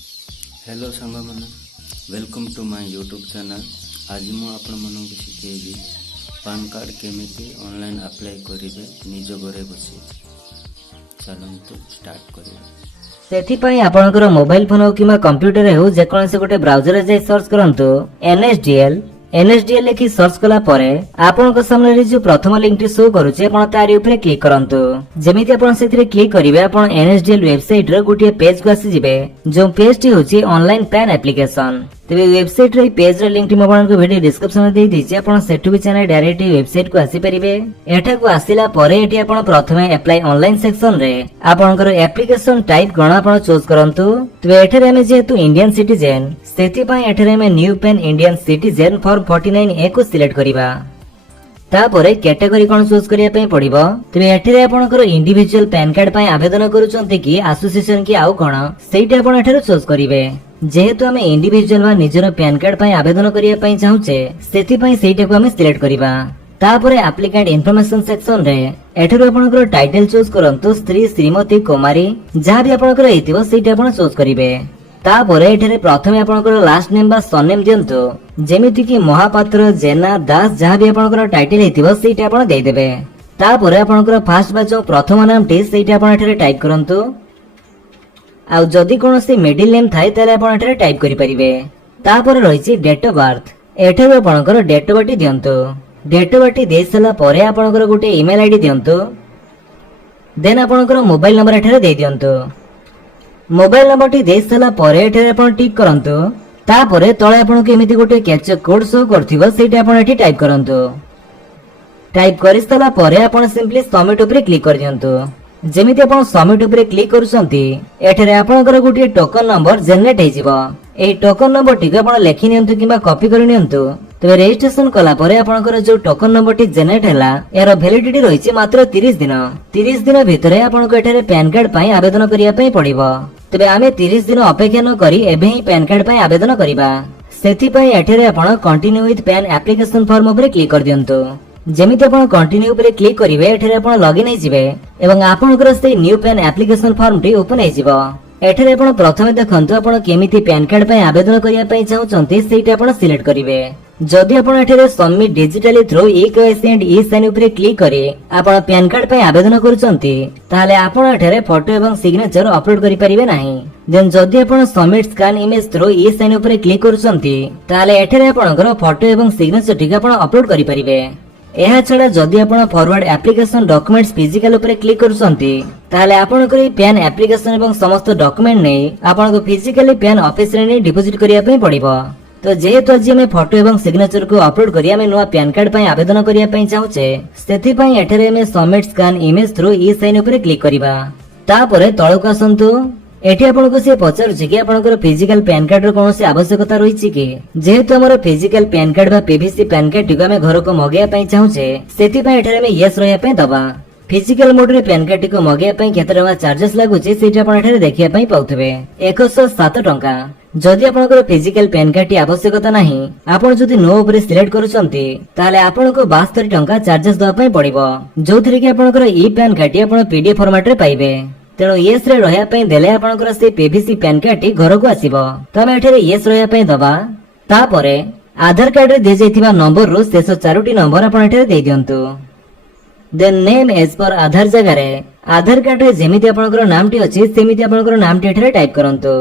Hello सांग मैंने welcome to my YouTube channel. आज मुझे आपण मन शिखेबी पान कार्ड केमिति ऑनलाइन अप्लाई करेंगे निज घरे बसी। चलतु स्टार्ट करिया। सेथिपाई आपनकर मोबाइल फोन हो किमा कंप्यूटर हो जेकोनसे गोटे ब्राउजर रे जाई सर्च करंतु NSDL लिखि सर्च कला परे आपनकर सामने रे जो प्रथम लिंक टी शो करूचे आपण तारी ऊपर क्लिक करंतु। जेमिति आपण सेथिरे क्लिक करिवे आपण NSDL वेबसाइट रे गोटे पेज को आसी जिवे जो पेज टी होची ऑनलाइन पैन एप्लीकेशन। तेबे वेबसाइट रे पेज रे लिंक टी मोबाइल को वीडियो डिस्क्रिप्शन में दे दीची आपण सेठु भी चैनल डायरेक्ट वेबसाइट को आसी परिबे। एठा को आसीला परे एठी आपण प्रथमे अप्लाई ऑनलाइन सेक्शन रे आपनकर एप्लीकेशन टाइप गण आपण चूज करंतु। तेबे एठरे हमें जेतु इंडियन सिटीजन सेति पई एठरे हमें new PAN Indian citizen form 49 A को सिलेक्ट करिबा। तापरे कैटेगरी कोन चूज करिया पई पड़िबो। तबे एठरे आपनकर इंडिविजुअल पैन कार्ड पई आवेदन करूचंती कि एसोसिएशन कि आउ कोन सेइटा आपण एठरे चूज करिवे। जेहेतु आमे इंडिविजुअल वा निजर पैन कार्ड पई आवेदन करिया पई चाहुचे सेति पई सेइटा को आमे सिलेक्ट करिबा। तापरे एप्लिकेंट इन्फॉर्मेशन सेक्शन रे एठरे आपनकर टाइटल चूज करंतु स्त्री श्रीमती कुमारी जहा भी आपनकर हेतिबो सेइटा आपण चूज करिवे। तापरे एठरे प्रथमे आपनकर लास्ट नेम बा सरनेम दियंतु जेमिति कि महापात्र जेना दास जहा भी आपनकर टाइटल हेतिबो सेइटा आपण देइ देबे। तापरे आपनकर फर्स्ट बा जो प्रथम नामटी सेइटा आपण एठरे टाइप करंतु। आ जदि कोनोसी मिडिल नेम थाए ताले आपण एठरे टाइप करि परिबे। तापरे रहिछि डेट ऑफ बर्थ एठरे आपनकर डेट ऑफ बर्थ दियंतु। डेट ऑफ बर्थ देइ सला परे आपनकर गोटे ईमेल आईडी दियंतु। देन आपनकर मोबाइल नंबर एठरे देइ दियंतु। मोबाइल नंबर टी देइ सला परे एठरे आपण टिक करंतु। तापरे तळे आपण के एमिति गोटे कैप्चा कोड शो करथिबो सेटा आपण एठी टाइप करंतु। टाइप करि सला परे आपण सिंपली सबमिट ऊपर क्लिक कर दियंतु। जेमिति आपण सबमिट ऊपर क्लिक करूसंती एठरे आपनकर गोटे टोकन नंबर जनरेट हेजिबो। एही टोकन नंबर टी आपण लेखि नियंतु किबा कॉपी करि नियंतु। तबे रजिस्ट्रेशन कला परे आपनकर जो टोकन नंबर टी जनरेट हैला यार वैलिडिटी रहिछि मात्र 30 दिन। 30 दिन भितरे आपनको एठरे पैन कार्ड पई आवेदन करिया पई पड़िबो। तबे आमे 30 दिन अपेक्षा न करी एबे ही पैन कार्ड पई आवेदन करिबा। सेथि पई एठरे आपण continue with pan application form ऊपर क्लिक कर दियंतु। जेमिति आपण कंटिन्यू ऊपर क्लिक करिवे एठरे आपण लॉगिन हे जिवे एवं आपनकर से न्यू पैन एप्लीकेशन फॉर्म टी ओपन हे जिवो। एठरे आपण प्रथमे देखंतु आपण केमिति पैन कार्ड पई आवेदन करिया पई चाहुचंती सेटा आपण सिलेक्ट करिवे। जदि आपण एठरे submit digitally through e KYC and e sign ऊपर क्लिक करे आपण पैन कार्ड पई आवेदन करूचंती ताले आपण एठरे फोटो एवं सिग्नेचर अपलोड करि परिबे नाही। देन जदि आपण submit scan image through e sign ऊपर क्लिक करूचंती ताले एठरे आपणकर फोटो एवं सिग्नेचर टिक आपण अपलोड करि परिबे। एहा छडा जदि आपण फॉरवर्ड एप्लीकेशन डॉक्यूमेंट्स फिजिकल ऊपर क्लिक करूचंती ताले आपणकर पैन एप्लीकेशन एवं समस्त डॉक्यूमेंट नै आपणको फिजिकली पैन ऑफिस रे नै डिपॉजिट करिया पई पड़िबो। तो जेहेतु आज हमें फोटो एवं सिग्नेचर को अपलोड करिया में नुआ पैन कार्ड पई आवेदन करिया पई चाहुचे सेथि पई एठरे हमें submit scan image through e sign ऊपर क्लिक करिबा। तापरे तळको आसंतु एठी आपनको से पचारुछि कि आपनकर फिजिकल पैन कार्ड रो कोनोसी आवश्यकता रहिछि कि। जेहेतु हमर फिजिकल पैन कार्ड बा पीवीसी पैन कार्ड टिको हमें घर को मगेया पई चाहुचे सेथि पई एठरे हमें यस रहया पई दबा। फिजिकल मोड रे पैन कार्ड टिको मगेया पई केते टका चार्जेस लागुछि सेटा आपण एठरे देखिया पई पाउथबे 107 टका। जदि आपनकर फिजिकल पैन कार्ड टी आवश्यकता नाही आपण जदि नो ऊपर सिलेक्ट करूचंती ताले आपनको 72 टका चार्जेस दवा पई पड़िबो जोथरे कि आपनकर ई पैन कार्ड टी आपण पीडीएफ फॉर्मेट रे पाइबे। तेणु येस रे रहया पई देले आपनकर से पीवीसी पैन कार्ड टी घर को आसीबो। त हम एठरे येस रहया पई दबा। तापरे आधार कार्ड रे दे जायथिबा नंबर रो शेष 4टी नंबर आपण एठरे दे दियंतु। देन नेम एज पर आधार जगह रे आधार कार्ड रे जेमिति आपनकर नामटी अछि सेमिति आपनकर नामटी एठरे टाइप करंतु।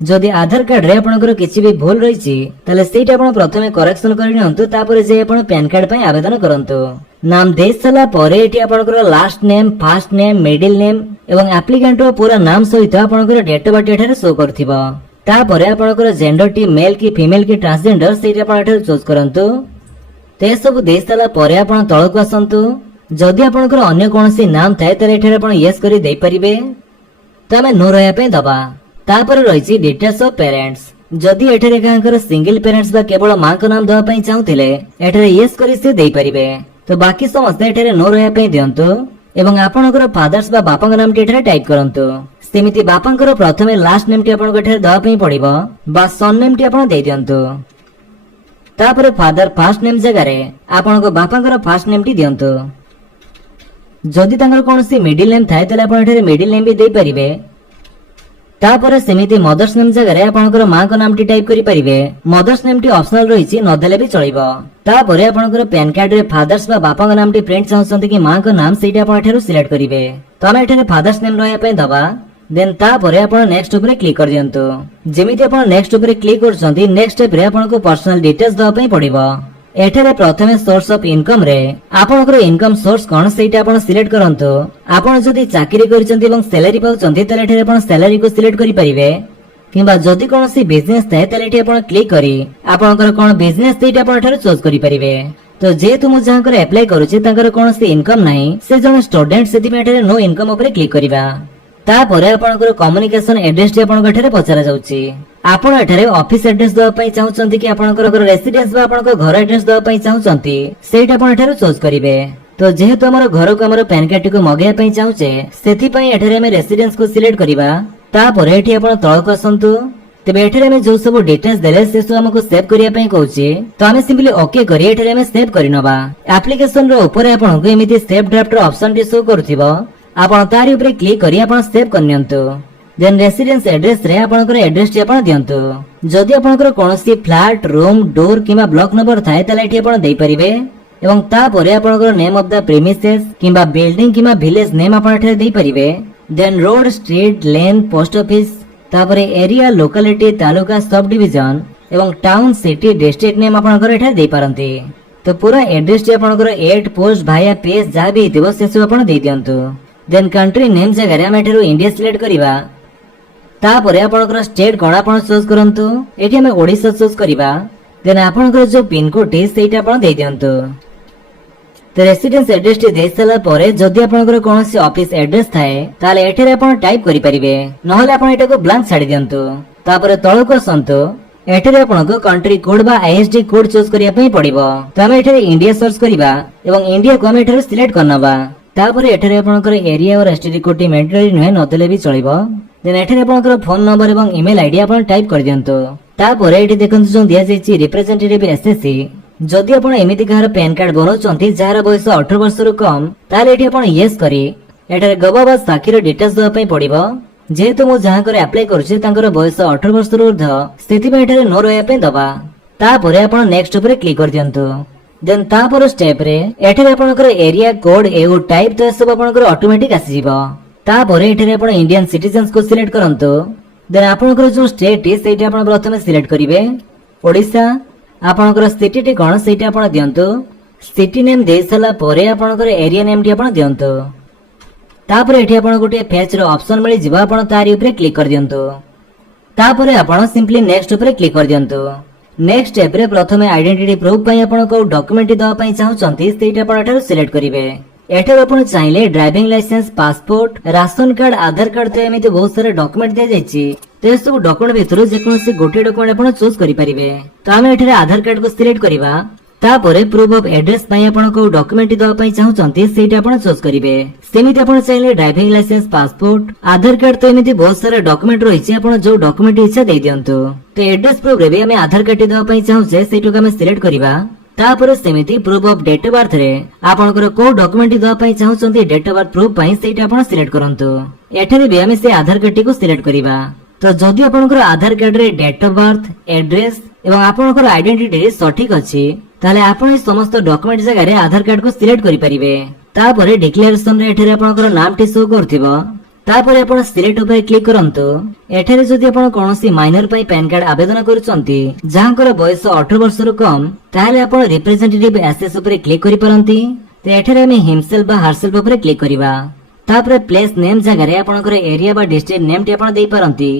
जदि आधार कार्ड रे आपनकर किछि भी भूल रहिछि ताले सेटा आपण प्रथमे करेक्शन करि नियंतु। तापरे जे आपण पैन कार्ड पई आवेदन करंतु। नाम दे सला परे एठी आपनकर last name first name middle name एवं एप्लीकेंट रो पूरा नाम सहित आपनकर डेट ऑफ बर्थ एठारे शो करथिबो। तापरे आपनकर जेंडर टी मेल की फीमेल की ट्रांसजेंडर सेटा आपण एठारे चूज करंतु। ते सब दे सला परे आपण तळको आसंतु। जदि आपनकर अन्य कोनोसी नाम थाए ताले एठारे आपण यस करि देइ परिबे। तमे नो रहया पे दबा। तापर रहिछि डिटेल्स ऑफ पेरेंट्स। जदि एठारे कांकर सिंगल पेरेंट्स बा केवल मां को नाम दवा पई चाहुथिले एठारे यस करि से देइ परिबे। तो बाकी समस्त एठारे नो रहया पई दियंतु एवं आपनकर फादर्स बा बापा नाम टी एठारे टाइप करंतु। सेमिति बापांकर प्रथमे लास्ट नेम टी आपन एठारे दवा पई पड़िबो बा सरनेम टी आपन देइ दियंतु। तापर फादर फर्स्ट नेम जगह रे आपनको बापांकर फर्स्ट नेम टी दियंतु। जदि तांकर कोनोसी मिडिल नेम थाए ताले आपन एठारे मिडिल नेम भी देइ परिबे। तापर सेमिति मदर्स नेम जगह आपनकर मां को नामटी टाइप करि परिबे। मदर्स नेमटी ऑप्शनल रहिछि नदेले भी चलिबो। तापर आपनकर पैन कार्ड रे फादर्स बा बापा का नामटी प्रिंट चाहउछन्ति कि मां को नाम सेटा आपण एठारु सिलेक्ट करिवे। तो हम एठारे फादर्स नेम रहया पय दबा। देन तापर आपण नेक्स्ट ऊपर क्लिक कर दियंतु। जेमिति आपण नेक्स्ट ऊपर क्लिक करछन्ति नेक्स्ट स्टेप रे आपनको पर्सनल डिटेल्स दवा पय पड़िबो। एठारे प्रथमे सोर्स ऑफ इनकम रे आपनकर इनकम सोर्स कोन सेटा आपण सिलेक्ट करंतु। आपण जदि चाकरी करछन्ति एवं सैलरी पाउछन्ति तले एठारे आपण सैलरी को सिलेक्ट करि परिबे। किंबा जदि कोनोसी बिजनेस थाए तले एठी आपण क्लिक करी आपनकर कोन बिजनेस सेटा आपण एठारे चूज करि परिबे। तो जेहेतु मु जहां करे अप्लाई करूछि तांकर कोनोसी इनकम नाही से जण स्टूडेंट सेति एठारे नो इनकम ऊपर क्लिक करिबा। तापरे आपनकर कम्युनिकेशन एड्रेस टी आपनकर एठारे पचरा जाउछि। आपण एठारे ऑफिस एड्रेस दवा पई चाहुचंती कि आपनकर रेसिडेंस बा आपनकर घर एड्रेस दवा पई चाहुचंती सेटा आपण एठारे चूज करिवे। तो जेहेतु हमर घर को हमर पैन कार्ड को मगेया पई चाहुचे सेति पई एठारे हम रेसिडेंस को सिलेक्ट करिवा। तापरे एठी आपण तळक आसंतु। तेबे एठारे हम जो सब डिटेल्स देले से सब हमको सेव करिया पई कहूची। तो हम सिंपली ओके करी एठारे हम सेव करिनबा। एप्लीकेशन रो ऊपर आपनको एमिति सेव ड्राफ्ट रो ऑप्शन टी शो करथिबो। आपण तारि ऊपर क्लिक करी आपण सेव करनियंतु। देन रेसिडेंस एड्रेस रे आपनकर एड्रेस टी आपण दियंतु। जदि आपनकर कोनोसी फ्लैट रूम डोर किबा ब्लॉक नंबर थाए तले एठी आपण देई परिबे। एवं तापरे आपनकर नेम ऑफ द प्रीमिसेस किबा बिल्डिंग किबा विलेज नेम आपण एठी देई परिबे। Then road street lane post office तापरे area locality taluka sub division एवं टाउन सिटी डिस्ट्रिक्ट नेम आपनकर एठी देई पारंती। तो पूरा एड्रेस टी आपनकर 8 पोस्ट भाया पेज जा भी दिवस से सब आपण देई दियंतु। देन कंट्री नेम जगह हम एठी इंडिया सिलेक्ट करिवा। तापरे आपनकर स्टेट कोन आपण चूज करंतु। एठी हम ओडिसा चूज करिवा। देन आपनकर जो पिन कोड टी सेटा आपण देई दियंतु। तो रेसिडेंस एड्रेस टी देई सला परे जदि आपनकर कोनोसी ऑफिस एड्रेस थाए ताले एठरे आपण टाइप करि परिबे। नहले आपण एटा को ब्लैंक छाडी दियंतु। तापरे तळको असंतु। एठरे आपनको कंट्री कोड बा आईएसडी कोड चूज करिया पई पड़िबो। तो हम एठरे इंडिया सर्च करिवा एवं इंडिया को हम एठरे सिलेक्ट करनबा। तापरे एठरे आपनकर एरिया और एसटीडी कोड टी मैंडेटरी नहे नदेले भी चलिबो। देन एठरे आपनकर फोन नंबर एवं ईमेल आईडी आपण टाइप कर दियंतु। तापरे एठी देखंतु जो दिया जायछि रिप्रेजेंटेटिव एसएससी। जदि आपण एमिति कहर पैन कार्ड बनौचंती जार बयस 18 वर्ष रु कम ताले एठी आपण यस करी एठरे गवाबा साखीर डिटेल्स दवा पई पड़िबो। जेहेतु मु जहां करे अप्लाई करूछि तांकर बयस 18 वर्ष रु ऊर्ध्व सेति पई एठरे नो रहया पई दबा। तापरे आपण नेक्स्ट ऊपर क्लिक कर दियंतु। देन तापर स्टेप रे एठरे आपनकर एरिया कोड एउ टाइप तो सब आपनकर ऑटोमेटिक आसी जिवो। तापरे एठरे आपण इंडियन सिटीजन्स को सिलेक्ट करंतु। देन आपनकर जो स्टेट टी सेटा आपण प्रथमे सिलेक्ट करिवे। ओडिसा आपनकर सिटी टी कोन सेटा आपण दियंतु। सिटी नेम देई सला परे आपनकर एरिया नेम टी आपण दियंतु। तापरे एठी आपण गोटे फेच रो ऑप्शन मिलि जिवो आपण तारि ऊपर क्लिक कर दियंतु। तापरे आपण सिंपली नेक्स्ट ऊपर क्लिक कर दियंतु। नेक्स्ट स्टेप रे प्रथमे आइडेंटिटी प्रूफ पई आपण को डॉक्यूमेंट दवा पई चाहउचंती सेटा आपण एठार सिलेक्ट करिवे। एठार आपण चाहिले driving licence passport ration card Aadhaar card ते एमिति बहुत सारे डॉक्यूमेंट दे जायछि। ते सब डॉक्यूमेंट भितरु जे कोनोसी गोटे डॉक्यूमेंट आपण चूज करि परिबे। तो हम एठार आधार कार्ड को सिलेक्ट करिवा। तापरे प्रूफ ऑफ एड्रेस पई आपण को डॉक्यूमेंट दवा पई चाहउचंती सेटा आपण चूज करिवे। सेमिति आपण चाहिले ड्राइविंग लाइसेंस पासपोर्ट आधार कार्ड तो एमिति बहुत सारे डॉक्यूमेंट रहिछि आपण जो डॉक्यूमेंट इच्छा देई दियंतु। तो एड्रेस प्रूफ रे भी हम आधार कार्ड दवा पई चाहउचे सेटो हम सिलेक्ट करिवा। तापर सेमिति proof of date of birth रे आपनकर को डॉक्यूमेंट दवा पई चाहउचंती डेट ऑफ बर्थ प्रूफ पई सेटा आपण सिलेक्ट करंतु। एठारे भी हम से आधार कार्ड को सिलेक्ट करिवा। तो जदि आपनकर आधार कार्ड रे डेट ऑफ बर्थ एड्रेस एवं आपनकर आइडेंटिटी सठिक अछि ताले आपण समस्त डॉक्यूमेंट जगह रे आधार कार्ड को सिलेक्ट करि परिबे। तापर डिक्लेरेशन रे एठारे आपनकर नाम टी शो करथिबो। तापर आपण सिलेक्ट ऊपर क्लिक करंतु। एठारे जदि आपण कोनोसी माइनर पई पैन कार्ड आवेदन करूचंती जांकर बयस 18 वर्ष रु कम ताले आपण रिप्रेजेंटेटिव एसएस ऊपर क्लिक करि परंती। ते एठारे हम हिमसेल्फ बा हरसेल्फ ऊपर क्लिक करिवा। तापर प्लेस नेम जगह रे आपनकर एरिया बा डिस्ट्रिक्ट नेम टी आपण देई परंती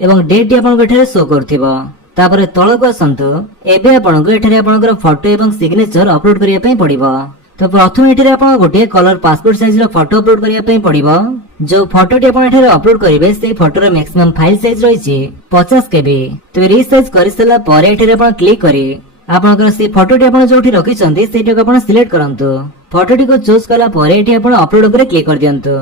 एवं डेट टी आपण एठारे शो करथिबो। तापर तळको आसंतु। एबे आपनको एठारे आपनकर फोटो एवं सिग्नेचर अपलोड करिया पई पड़िबो। तो प्रथम एठारे आपण गोटे कलर पासपोर्ट साइज रो फोटो अपलोड करिया पई पड़िबो। जो फोटो टी आपण एठारे अपलोड करिवे से फोटो रो मैक्सिमम फाइल साइज रहिछि 50 केबी। तो रीसाइज करि सला परे एठारे आपण क्लिक करी आपनकर से फोटो टी आपण जोठी रखिसंती सेटा को आपण सिलेक्ट करंतु। फोटो टी को चूज कला परे एठी आपण अपलोड ऊपर क्लिक कर दियंतु।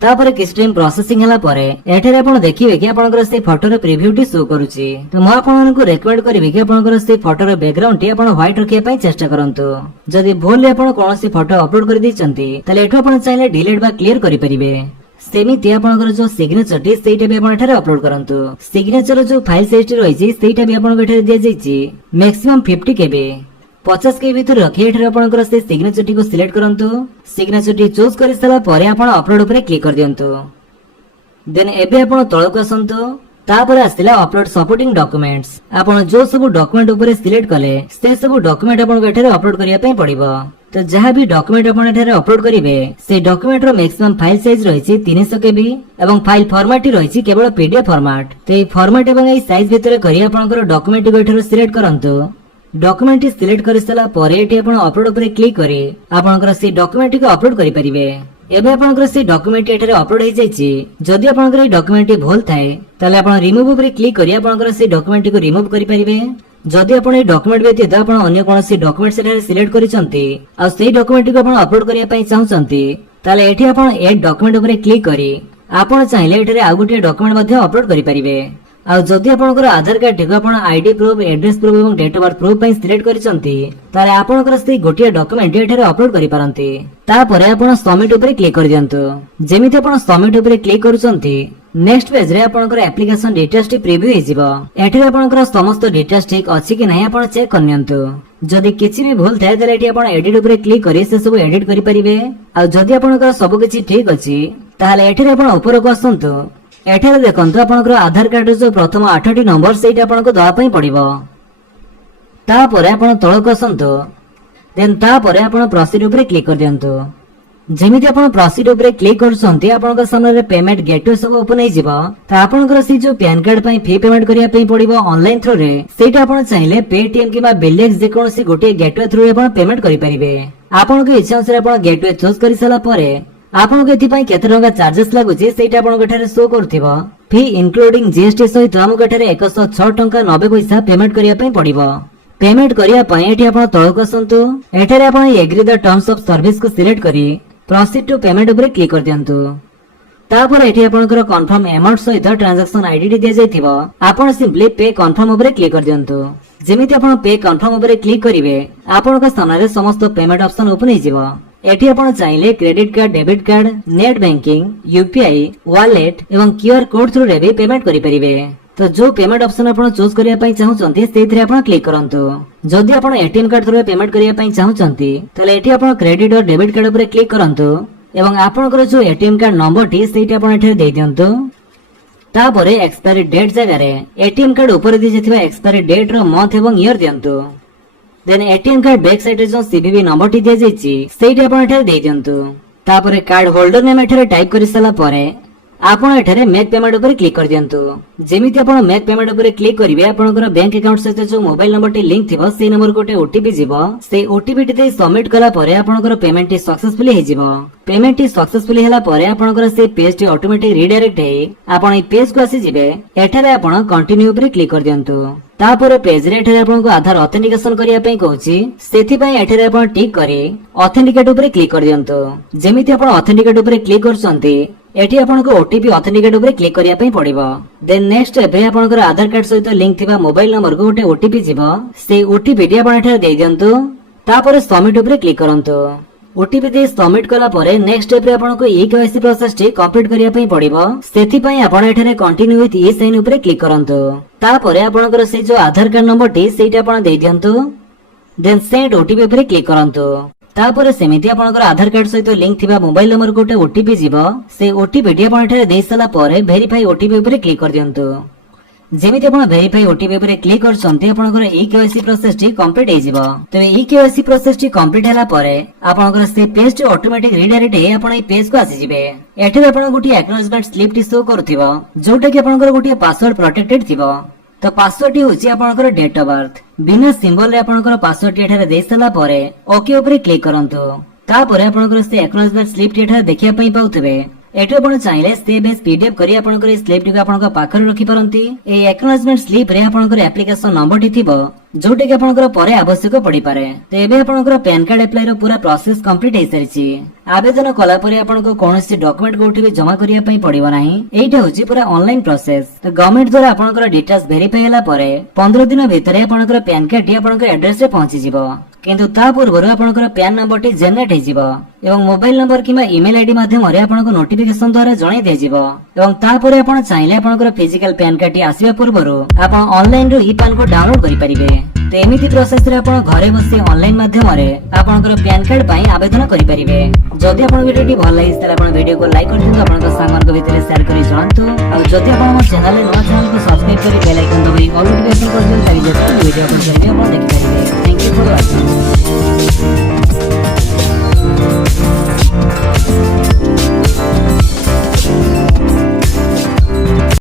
तापर किस टाइम प्रोसेसिंग हला परे एठारे आपण देखिबे कि आपनकर से फोटो रे प्रीव्यू टी शो करूची। तो म आपनको रेकमेंड करबी कि आपनकर से फोटो रे बैकग्राउंड टी आपण व्हाइट रखिया पई चेष्टा करंतु। जदि भूल ले आपण कोनोसी फोटो अपलोड करि दिचंती तले एठो आपण चाहिले डिलीट बा क्लियर करि परिबे। सेमिति आपनकर जो सिग्नेचर टी सेटा भी आपण एठारे अपलोड करंतु। सिग्नेचर जो फाइल साइज टी रहिछि सेटा भी आपण एठारे दिया जाइछि मैक्सिमम 50 केबी 50 केबी भितर रखि एठारे आपनकर से सिग्नेचर टी को सिलेक्ट करंतु। सिग्नेचर टी चूज करि सला परे आपण अपलोड ऊपर क्लिक कर दियंतु। देन एबे आपण तळको आसंतु। तापर आसिला अपलोड सपोर्टिंग डॉक्यूमेंट्स। आपण जो सब डॉक्यूमेंट ऊपर सिलेक्ट कले से सब डॉक्यूमेंट आपण एठारे अपलोड करिया पई पड़िबो। तो जहाँ भी डॉक्यूमेंट आपण एठारे अपलोड करिवे से डॉक्यूमेंट रो मैक्सिमम फाइल साइज रहिछि 300 केबी एवं फाइल फॉर्मेट रहिछि केवल पीडीएफ फॉर्मेट। तो ए फॉर्मेट एवं ए साइज भितर करी आपनकर डॉक्यूमेंट को एठारे सिलेक्ट करंतु। डॉक्यूमेंट सिलेक्ट कर सला परे एठी आपण अपलोड ऊपर क्लिक करी आपनकर से डॉक्यूमेंट को अपलोड करि परिबे। एबे आपनकर से डॉक्यूमेंट एठारे अपलोड हे जाइछि। जदि आपनकर ए डॉक्यूमेंट भूल थाए ताले आपण रिमूव ऊपर क्लिक करी आपनकर से डॉक्यूमेंट को रिमूव करि परिबे। जदि आपण ए डॉक्यूमेंट व्यतीत आपण अन्य कोनोसी डॉक्यूमेंट सेठारे सिलेक्ट करिसंती आ सेही डॉक्यूमेंट को आपण अपलोड करिया पई चाहुसंती ताले एठी आपण ऐड डॉक्यूमेंट ऊपर क्लिक करी आपण चाहिले एठारे आ गुटे डॉक्यूमेंट मध्ये अपलोड करि परिबे। आ जदि आपनकर आधार कार्ड टिको आपण आईडी प्रूफ एड्रेस प्रूफ एवं डेट ऑफ बर्थ प्रूफ पई सिलेक्ट करिसंती ताले आपनकर से गोटिया डॉक्यूमेंट एठारे अपलोड करि पारंती। तापरे आपण सबमिट ऊपर क्लिक कर दियंतु। जेमिति आपण सबमिट ऊपर क्लिक करूसंती नेक्स्ट पेज रे आपनकर एप्लीकेशन डिटेल्स टी प्रीव्यू हे जिवो। एठी आपनकर समस्त डिटेल्स ठीक अछि कि नै आपण चेक करनियंतु। जदि किछि भी भूल थाए ताले एठी आपण एडिट ऊपर क्लिक करी से सब एडिट करि परिबे। आ जदि आपनकर सब किछि ठीक अछि ताले एठी आपण ऊपर को आसंतु। एठारे देखंतु आपनकर आधार कार्ड जो प्रथम 8टी नंबर सेटा आपनको दवा पई पड़िबो। तापरे आपण तळको आसंतु। देन तापरे आपण प्रोसीड ऊपर क्लिक कर दियंतु। जेमिति आपण प्रोसीड ऊपर क्लिक करसंती आपनकर सामने रे पेमेंट गेटवे सब ओपन हे जिवो। त आपनकर से जो पैन कार्ड पई फी पेमेंट करिया पई पड़िबो ऑनलाइन थ्रू रे सेटा आपण चाहिले पेटीएम किबा बिलेक्स जे कोनोसी गोटे गेटवे थ्रू रे आपण पेमेंट करि परिबे। आपनको इच्छा अनुसार आपण गेटवे चूज करि सला परे आपनको एथि पई केते टका चार्जेस लागुची सेटा आपनको एठारे शो करथिबो। फी इंक्लूडिंग जीएसटी सहित हमको एठारे 106 टका 90 पैसा पेमेंट करिया पई पड़िबो। पेमेंट करिया पई एठी आपण तळको आसंतु। एठारे आपण agree the terms of service को सिलेक्ट करी प्रोसीड टू पेमेंट ऊपर क्लिक कर दियंतु। तापर एठी आपनकर कंफर्म अमाउंट सहित ट्रांजैक्शन आईडी डी दिया जायथिबो। आपण सिंपली पे कंफर्म ऊपर क्लिक कर दियंतु। जेमिति आपण पे कंफर्म ऊपर क्लिक करिवे आपनकर सामने समस्त पेमेंट ऑप्शन ओपन हे जिवो। एठी आपण चाहिले credit card debit card net banking UPI wallet एवं क्यूआर कोड थ्रू रे भी पेमेंट करि परिबे। तो जो पेमेंट ऑप्शन आपण चूज करिया पई चाहुचंती सेथिरे आपण क्लिक करंतु। जदि आपण एटीएम कार्ड थ्रू पेमेंट करिया पई चाहुचंती तले एठी आपण क्रेडिट और डेबिट कार्ड ऊपर क्लिक करंतु एवं आपनकर जो एटीएम कार्ड नंबर टी सेठी आपण एठी देइ दियंतु। तापरे एक्सपायरी डेट जगह रे एटीएम कार्ड ऊपर दी जेथिबा एक्सपायरी डेट रो मंथ एवं ईयर दियंतु। Then ATM card back side रे जो सीवीवी नंबर टी दिया जायछि सेठी आपण एठी देइ दियंतु। तापरे कार्ड होल्डर नेम एठी टाइप करि सला परे आपण एठारे मेक पेमेंट ऊपर क्लिक कर दियंतु। जेमिति आपण मेक पेमेंट ऊपर क्लिक करिवे आपनकर बैंक अकाउंट सहित जो मोबाइल नंबर टी लिंक थिबो से नंबर गोटे ओटीपी जिवो। से ओटीपी टी दे सबमिट कला परे आपनकर पेमेंट टी सक्सेसफुली हे जिवो। पेमेंट टी सक्सेसफुली हला परे आपनकर से पेज टी ऑटोमेटिक रीडायरेक्ट हे आपण ए पेज को आसी जिवे। एठारे आपण कंटिन्यू ऊपर क्लिक कर दियंतु। तापर पेज रे एठारे आपनको आधार ऑथेंटिकेशन करिया पई कहूची सेथि पई एठारे आपण टिक करी ऑथेंटिकेट ऊपर क्लिक कर दियंतु। जेमिति आपण ऑथेंटिकेट ऊपर क्लिक करसंती एठी आपनको ओटीपी ऑथेंटिकेट ऊपर क्लिक करिया पई पड़िबो। देन नेक्स्ट एबे आपनकर आधार कार्ड सहित लिंक थिबा मोबाइल नंबर को गोटे ओटीपी जिवो। से ओटीपी टी आपण एठारे देइ दियंतु। तापर सबमिट ऊपर क्लिक करंतु। ओटीपी दे सबमिट कला परे नेक्स्ट स्टेप रे आपनको ईकेवाईसी प्रोसेस टी कंप्लीट करिया पई पड़िबो। सेथि पई आपण एठारे कंटिन्यू विथ ई साइन ऊपर क्लिक करंतु। तापरे आपनकर से जो आधार कार्ड नंबर टी सेटा आपण देइ दियंतु। देन सेंड ओटीपी ऊपर क्लिक करंतु। तापर सेमिति आपनकर आधार कार्ड सहित लिंक थिबा मोबाइल नंबर गोटे ओटीपी जिवो। से ओटीपी टी आपण एठारे देइ सला परे वेरीफाई ओटीपी ऊपर क्लिक कर दियंतु। जेमिति आपण वेरीफाई ओटीपी ऊपर क्लिक करछंती आपनकर ईकेवाईसी प्रोसेस टी कंप्लीट हे जिवो। तबे ईकेवाईसी प्रोसेस टी कंप्लीट हला परे आपनकर से पेज टी ऑटोमेटिक रीडायरेक्ट हे आपण ए पेज को आसी जिवे। एठी आपण गोटी एक्नॉलेजमेंट स्लिप टी शो करथिबो जोटा कि आपनकर गोटी पासवर्ड प्रोटेक्टेड थिबो। तो पासवर्ड टी होची आपनकर डेट ऑफ बर्थ बिना सिंबल रे आपनकर पासवर्ड टी एठारे देइ सला परे ओके ऊपर क्लिक करंतु। तापरे आपनकर से एक्नॉलेजमेंट स्लिप टी एठारे देखिया पई पाउथबे। एठी आपण चाहिले सेव एज पीडीएफ करी आपनकर ए स्लिप टी को आपनकर पाखर रखि परंती। ए एक्नॉलेजमेंट स्लिप रे आपनकर एप्लीकेशन नंबर टी थिबो जोटा कि आपनकर परे आवश्यक पड़ी पारे। तो एबे आपनकर पैन कार्ड अप्लाई रो पूरा प्रोसेस कंप्लीट हे सारिछि। आवेदन कला परे आपनको कोनोसी डॉक्यूमेंट कोठी भी जमा करिया पई पड़िबो नाही। एटा होची पूरा ऑनलाइन प्रोसेस। तो गवर्नमेंट द्वारा आपनकर डिटेल्स वेरीफाई हला परे 15 दिन भितरे आपनकर पैन कार्ड टी आपनकर एड्रेस रे पहुंची जिवो। କିନ୍ତୁ ତା ପୂର୍ବରୁ ଆପଣଙ୍କର ପ୍ୟାନ ନମ୍ବରଟି ଜେନେରେଟ ହେଇଯିବ ଏବଂ ମୋବାଇଲ ନମ୍ବର କିମ୍ବା ଇମେଲ ଆଇଡି ମାଧ୍ୟମରେ ଆପଣଙ୍କୁ ନୋଟିଫିକେସନ ଦ୍ୱାରା ଜଣାଇ ଦିଆଯିବ ଏବଂ ତାପରେ ଆପଣ ଚାହିଁଲେ ଆପଣଙ୍କର ଫିଜିକାଲ ପ୍ୟାନ କାର୍ଡଟି ଆସିବା ପୂର୍ବରୁ ଆପଣ ଅନଲାଇନ ରୁ ଇ ପ୍ୟାନ କୁ ଡାଉନଲୋଡ କରିପାରିବେ। ତ ଏମିତି ପ୍ରୋସେସ ରେ ଆପଣ ଘରେ ବସି ଅନଲାଇନ ମାଧ୍ୟମରେ ଆପଣଙ୍କର ପ୍ୟାନ କାର୍ଡ ପାଇଁ ଆବେଦନ କରିପାରିବେ। ଯଦି ଆପଣ ଭିଡିଓଟି ଭଲ ଲାଗିଛି ତାହେଲେ ଆପଣ ଭିଡିଓକୁ ଲାଇକ୍ କରିଦିଅନ୍ତୁ, ଆପଣଙ୍କ ସାଙ୍ଗମାନଙ୍କ ଭିତରେ ସେୟାର କରି ଜଣାନ୍ତୁ ଆଉ ଯଦି ଆପଣ ଆମ ଚ୍ୟାନେଲରେ ନୂଆ ଚ୍ୟାନେଲକୁ ସବସ୍କ୍ରାଇବ କରି ବେଲ୍ ଆଇକନ ଦବାଇ ଅଲ୍ ନୋଟିଫିକେସନ କରିଦିଅନ୍ତୁ ତାକି ଯେତେବେଳେ ଭିଡିଓ ଆପଣ ଦେଖିପାରିବେ। Thank you for watching.